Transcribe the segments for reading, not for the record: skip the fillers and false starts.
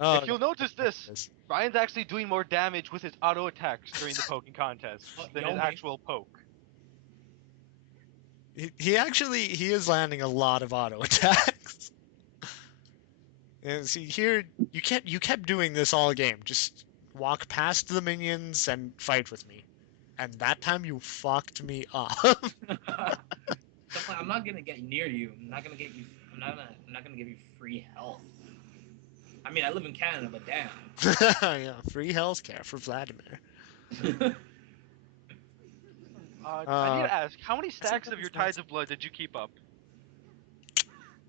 Oh, If you'll notice this, yes. Ryan's actually doing more damage with his auto attacks during the poking contests than his Yo, actual poke. He is landing a lot of auto attacks. And see here, you kept doing this all game. Just walk past the minions and fight with me. And that time you fucked me up. I'm not gonna get near you. I'm not gonna get you. I'm not gonna give you free health. I mean, I live in Canada, but damn. Yeah, free healthcare for Vladimir. I need Uh, to ask, how many I think stacks that of was your my Tides of Blood did you keep up?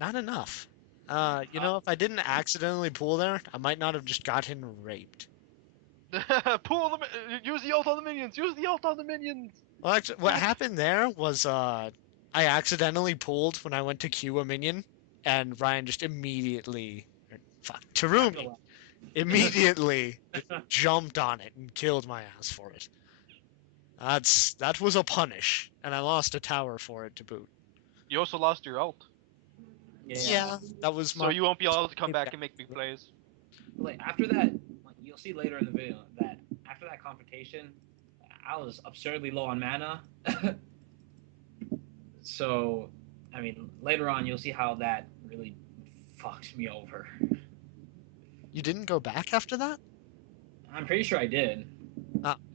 not enough. If I didn't accidentally pull there, I might not have just gotten raped. Pull them! Use the ult on the minions! Use the ult on the minions! Well, actually, what happened there was I accidentally pulled when I went to queue a minion, and Ryan just immediately, fuck, Terumi immediately jumped on it and killed my ass for it. That was a punish, and I lost a tower for it to boot. You also lost your ult, Yeah, that was so my. you won't be able to come back and make big plays. Like after that, you'll see later in the video that after that confrontation, I was absurdly low on mana. So, I mean, later on you'll see how that really fucked me over. You didn't go back after that? I'm pretty sure I did.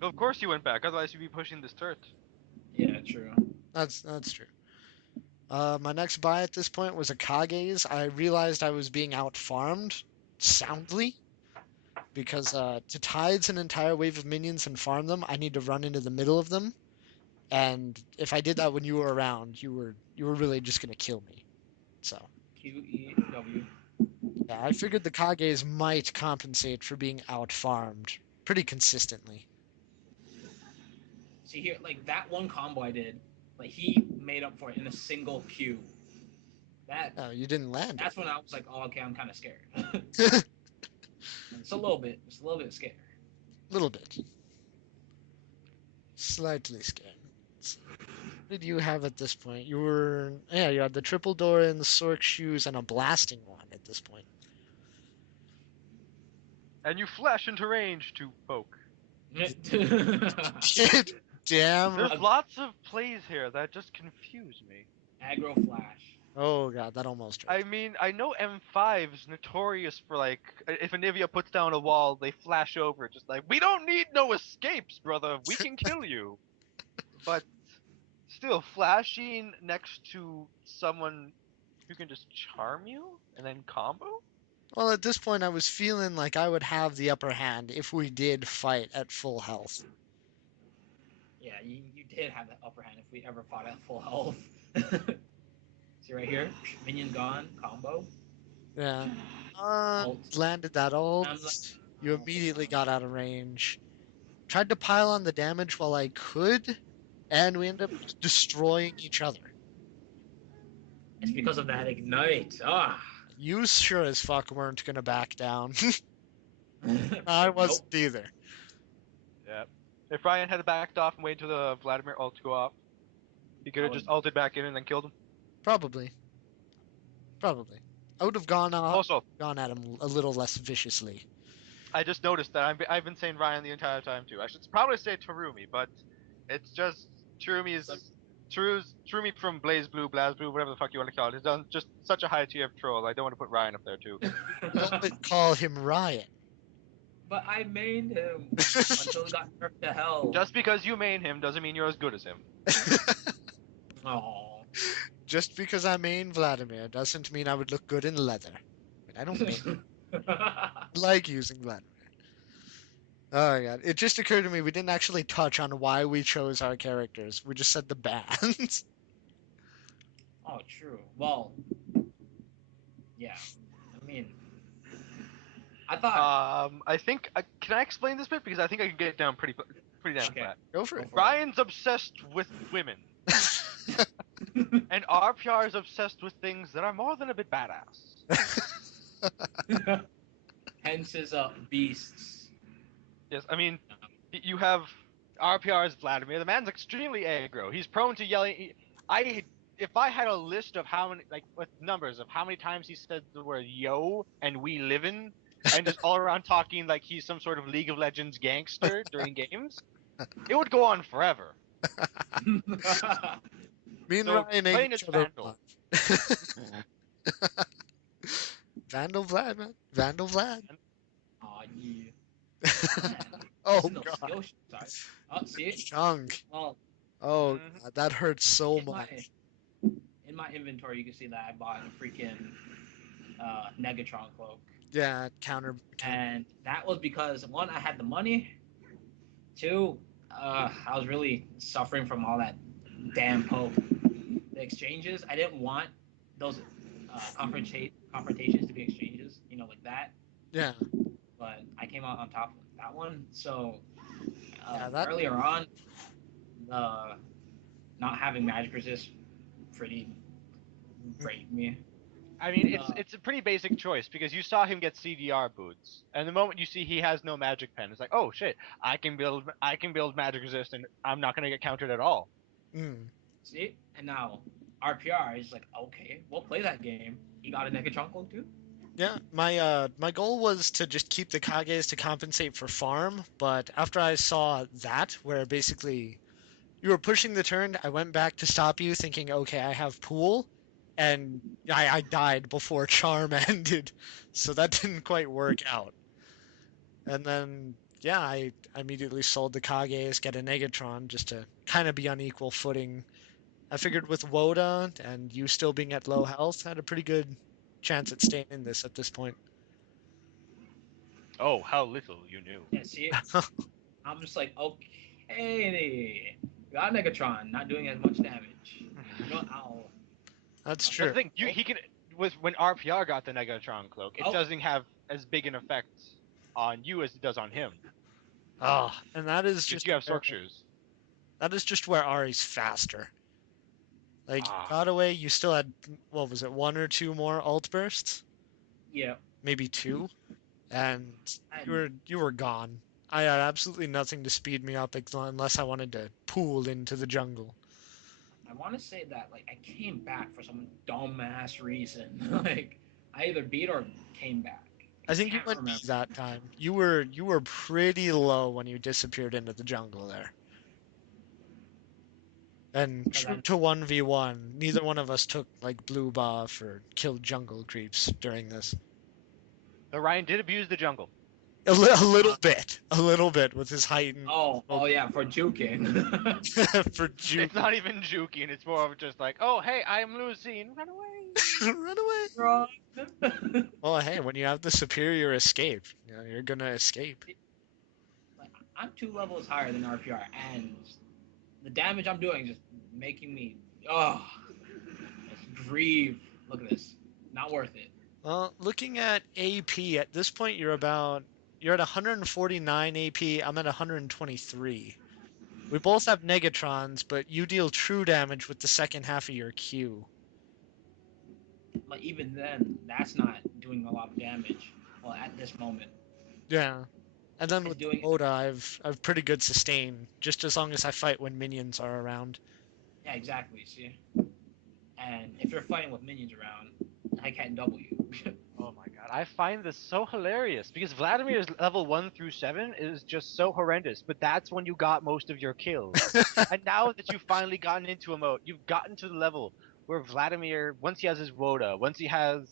Of course you went back, otherwise you'd be pushing this turret. Yeah, true. That's true. My next buy at this point was a Kage's. I realized I was being out farmed soundly because to tides an entire wave of minions and farm them, I need to run into the middle of them. And if I did that when you were around, you were really just gonna kill me. So QEW. yeah, I figured the Kages might compensate for being out farmed pretty consistently. See here, like that one combo I did, like he made up for it in a single Q. That Oh, you didn't land that's when I was like, oh, okay, I'm kind of scared. it. It's a little bit, just a little bit scared. Little bit. Slightly scared. What did you have at this point? You had the triple door and the Sork shoes and a blasting one at this point. And you flash into range to poke. Damn. There's lots of plays here that just confuse me. Aggro flash. Oh god, that almost hurt. I mean, I know M5's notorious for like, if Anivia puts down a wall, they flash over, just like, we don't need no escapes, brother, we can kill you. But still, flashing next to someone who can just charm you and then combo? Well, at this point, I was feeling like I would have the upper hand if we did fight at full health. Yeah, you did have that upper hand if we ever fought at full health. See right here, minion gone, combo. Yeah. Ult. Landed that ult. I'm like, You immediately got out of range. Tried to pile on the damage while I could, and we ended up destroying each other. it's because of that ignite. Ah. You sure as fuck weren't gonna back down. I wasn't either. Yeah. If Ryan had backed off and waited until the Vladimir ult to go off, he could have just ulted back in and then killed him. Probably. Probably. I would have gone Also, at him a little less viciously. I just noticed that I've been saying Ryan the entire time too. I should probably say Terumi, but it's just Terumi from Blaze Blue, whatever the fuck you want to call it. He's done just such a high tier of troll. I don't want to put Ryan up there too. Don't call him Ryan. But I mained him until he got nerfed to hell. Just because you main him doesn't mean you're as good as him. Oh. Just because I main Vladimir doesn't mean I would look good in leather. I don't like using Vladimir. Oh my god. It just occurred to me we didn't actually touch on why we chose our characters. We just said the bands. Oh, true. Well, yeah. I mean, I thought. I think can I explain this bit because I think I can get it down pretty damn Okay. flat. Go for it. Ryan's obsessed with women, and RPR is obsessed with things that are more than a bit badass. Hence his beasts. Yes, I mean, you have RPR's Vladimir. The man's extremely aggro. He's prone to yelling. If I had a list of how many, like with numbers of how many times he said the word "yo" and "we livin'," and just all around talking like he's some sort of League of Legends gangster during games, it would go on forever. Me and So Ryan egg playing each as other Vandal. on. Vandal Vlad, man. Vandal Vlad. Aw, yeah. Man, Oh missing those god. skill shots. Oh, see? Chunk. Well, Oh Mhm. god, that hurts so in my much. in my inventory, you can see that I bought a freaking Negatron cloak, Yeah, counter. and that was because one, I had the money. Two, I was really suffering from all that damn poke. The exchanges, I didn't want those confrontations to be exchanges, like that. Yeah, But I came out on top of that one. So yeah, that. earlier on, the not having magic resist pretty raped me. I mean, it's Uh, it's a pretty basic choice because you saw him get CDR boots, and the moment you see he has no magic pen, it's like, oh shit, I can build magic resist, and I'm not gonna get countered at all. Mm, See, and now RPR is like, okay, we'll play that game. You got a Negatron cloak too? yeah, my goal was to just keep the Kages to compensate for farm, but after I saw that, where basically you were pushing the turn, I went back to stop you, thinking, okay, I have pool, and I died before charm ended, so that didn't quite work out. And then, yeah, I immediately sold the Kages, get a Negatron, just to kind of be on equal footing. I figured with Woda and you still being at low health, I had a pretty good chance at staying in this at this point. Oh, how little you knew. Yeah, see, I'm just like, okay, got Negatron, not doing as much damage. I'll That's I'll That's true. the thing. oh, He can with when RPR got the Negatron cloak, it oh, doesn't have as big an effect on you as it does on him Ah, and that is because just you have where Sork shoes. Ari's faster. Like you Ah, got away, you still had what was it, one or two more ult bursts, yeah, maybe two, and you and were you were gone. I had absolutely nothing to speed me up unless I wanted to pool into the jungle. I want to say that like I came back for some dumbass reason. Like I either beat or came back. I I think you can't went B remember. that time. You were pretty low when you disappeared into the jungle there. And Because true I to 1v1, neither one of us took like blue buff or killed jungle creeps during this. but Ryan did abuse the jungle. A little bit with his heightened oh yeah, for juking. for It's juking. not even juking. It's more of just like, oh hey, I'm losing, run away. Run away. Run. Well, hey, when you have the superior escape, you're gonna escape. Like, I'm 2 levels higher than RPR, and the damage I'm doing is just making me just grieve. Look at this, not worth it. Well, looking at AP at this point, you're at 149 AP. I'm at 123. We both have Negatrons, but you deal true damage with the second half of your Q. But even then, that's not doing a lot of damage. Well, at this moment, Yeah. And then it's with the doing. Oda, I've pretty good sustain, just as long as I fight when minions are around. Yeah, exactly. See, and if you're fighting with minions around, I can't double you. Oh my god, I find this so hilarious because Vladimir's level 1 through 7 is just so horrendous, but that's when you got most of your kills. And now that you've finally gotten into a mode, you've gotten to the level where Vladimir, once he has his Woda, once he has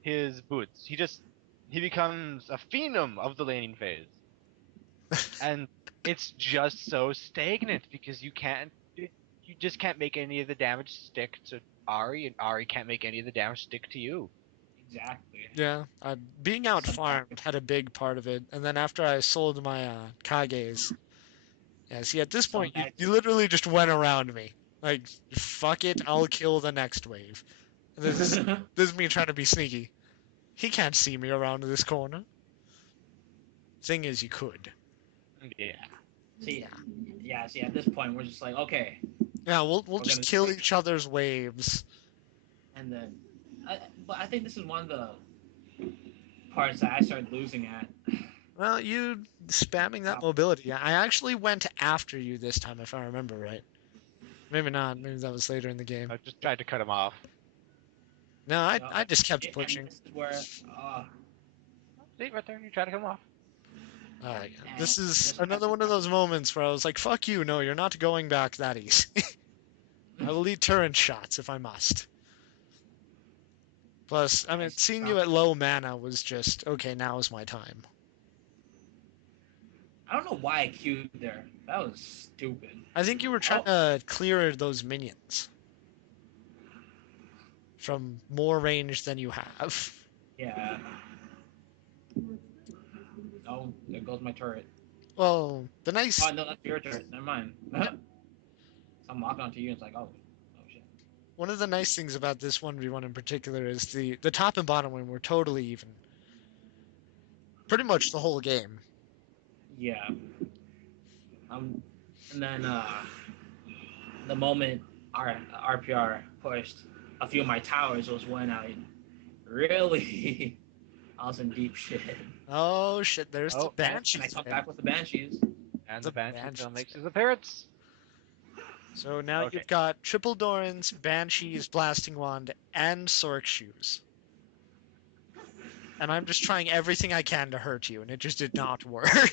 his boots, he becomes a phenom of the laning phase. And it's just so stagnant because you just can't make any of the damage stick to Ahri, and Ahri can't make any of the damage stick to you. Exactly. Yeah, being out farmed Subjective. had a big part of it. And then after I sold my Kages, yeah, see, at this point, you Subjective. literally just went around me. Like, fuck it, I'll kill the next wave. This is me trying to be sneaky. He can't see me around this corner. Thing is, you could. Yeah. See, Yeah. yeah. See, at this point, we're just like, okay, Yeah, we'll we're just gonna kill wait, each other's waves. and then, but I think this is one of the parts that I started losing at. Well, you spamming that mobility. I actually went after you this time, if I remember right. Maybe not. Maybe that was later in the game. I just tried to cut him off. No, I Yup. I just kept And pushing. this is where, See, right there, you try to come off. Alright, And this is just another one of those moments where I was like, fuck you, no, you're not going back that easy. I will eat turret shots if I must. Plus, I mean, seeing you at low mana was just, okay, now is my time. I don't know why I queued there. That was stupid. I think you were trying to clear those minions from more range than you have. Yeah. Oh, there goes my turret. Well, the nice Oh no, that's your turret. Never mind. So I'm walking onto you and it's like, oh shit. one of the nice things about this 1v1 in particular is the top and bottom lane were totally even. Pretty much the whole game. Yeah. And then the moment our RPR pushed a few of my towers was when I really I was in deep shit. Oh shit, there's the Oh, And I Banshees come again. back with the banshees. and The the Banshee Banshees. still makes his appearance. So now Okay. you've got Triple Dorans, Banshees, Blasting Wand, and Sorc Shoes. And I'm just trying everything I can to hurt you, and it just did not work.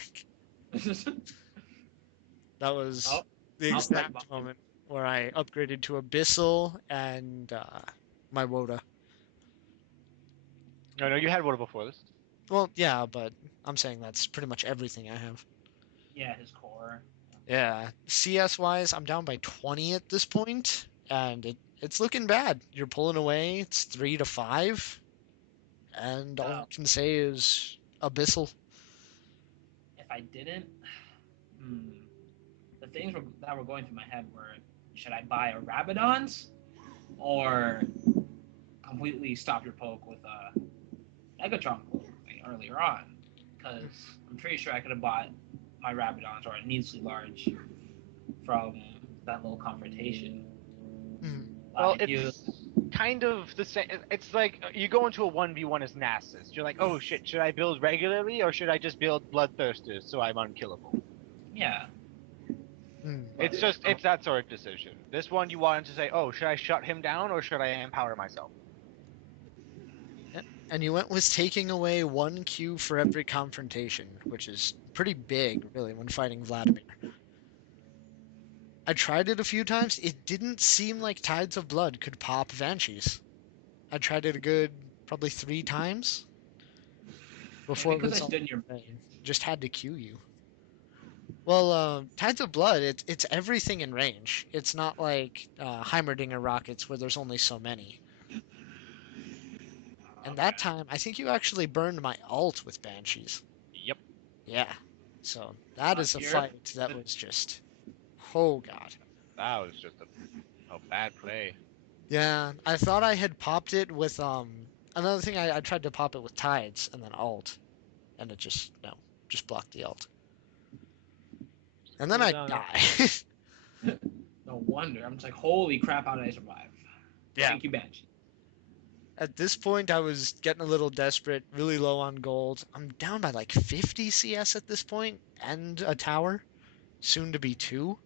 That was Oh, the I'll exact fight moment where I upgraded to Abyssal and my Woda. No, you had one before this. Well, yeah, but I'm saying that's pretty much everything I have. Yeah, his core. Yeah, CS wise, I'm down by 20 at this point, and it's looking bad. You're pulling away. It's 3-5, and all I can say is Abyssal. If I didn't, hmm, the things that were going through my head were: should I buy a Rabadon's or completely stop your poke with a Megatron poke earlier on? Because I'm pretty sure I could have bought my Rabadon's or a needlessly large from that little confrontation. Mhm. Well, I knew. it's kind of the same. It's like you go into a 1v1 as Nasus. You're like, oh shit, should I build regularly or should I just build Bloodthirsters so I'm unkillable? Yeah. Mm. It's that sort of decision. This one you wanted to say, oh, should I shut him down or should I empower myself? Yeah. And you went with taking away 1 Q for every confrontation, which is pretty big, really, when fighting Vladimir. I tried it a few times. It didn't seem like Tides of Blood could pop Banshees. I tried it a good probably 3 times before it Because I was stood all in your. just had to Q you. Well, Tides of Blood, it's everything in range. It's not like Heimerdinger rockets where there's only so many. And that time, I think you actually burned my ult with Banshees. Yep. Yeah. So that is a Here, fight that was just, oh god. That was just a bad play. Yeah, I thought I had popped it with another thing I tried to pop it with Tides and then ult, and it just no, just blocked the ult. And then I Cooldown. die. no wonder. I'm just like, holy crap, how did I survive? Yeah. Thank you, Banshee. At this point, I was getting a little desperate, really low on gold. I'm down by like 50 CS at this point, and a tower, soon to be 2.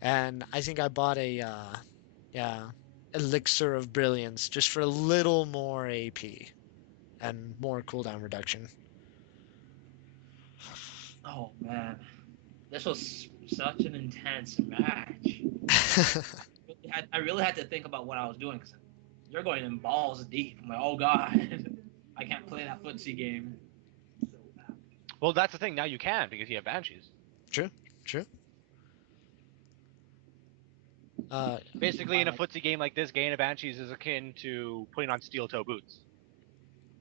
And I think I bought a, yeah, Elixir of Brilliance just for a little more AP and more cooldown reduction. Oh man, this was such an intense match. I really had to think about what I was doing because you're going in balls deep. I'm like, oh god, I can't play that footsie game. Well, that's the thing. Now you can because you have Banshees. True, true. Uh, Basically, in a footsie game like this, gaining a Banshees is akin to putting on steel toe boots.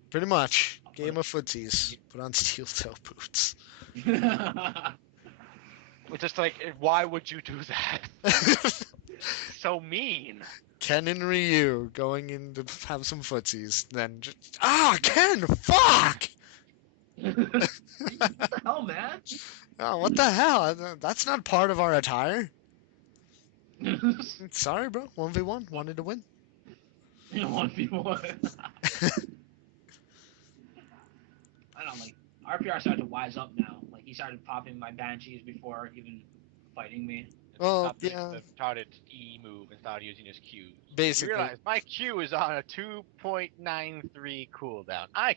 Pretty much. Game of footsies. Put on steel toe boots. It's just like, why would you do that? So mean. Ken and Ryu going in to have some footsies. Then just, Ken, fuck! what the hell, man? Oh, what the hell? That's not part of our attire. Sorry, bro. 1v1. Wanted to win. 1v1. I don't know, like RPR started to wise up now. Like he started popping my banshees before even fighting me. Well, Stopped doing yeah. the retarded E move and started using his Qs. Basically. You realize my Q is on a 2.93 cooldown. I